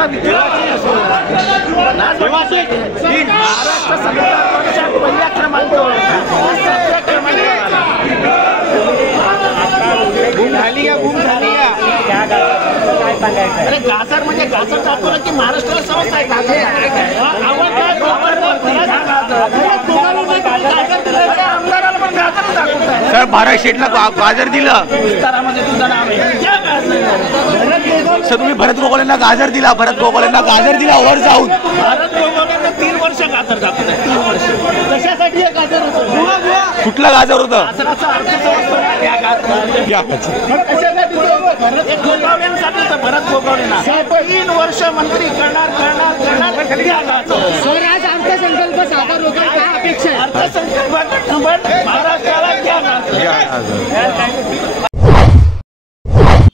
आपला विचाराची महाराष्ट्र संघटना पहिल्या क्रमांकावर अरे गाजर म्हणजे गाजर दाखवलं की महाराष्ट्राला समजत आहे सर भारत शेटला गाजर दिलं सर, तुम्ही भरत गोगावलेंना गाजर दिला, भरत गोगावलेंना गाजर दिला वर जाऊन. भरत गोगावलेंना 3 वर्ष गाजर दाखवत 3 वर्ष कशासाठी हे गाजर होतं? कुठला गाजर होतं? गाजराचा अर्थ समजतो या कशासाठी भरत गोगावलेंसाठी तर भरत गोगावलेंना 3 वर्ष मंत्री करणार. सर आज अर्थसंकल्प सादर होतो, काय अपेक्षा आहे? अर्थसंकल्प महाराष्ट्राला क्या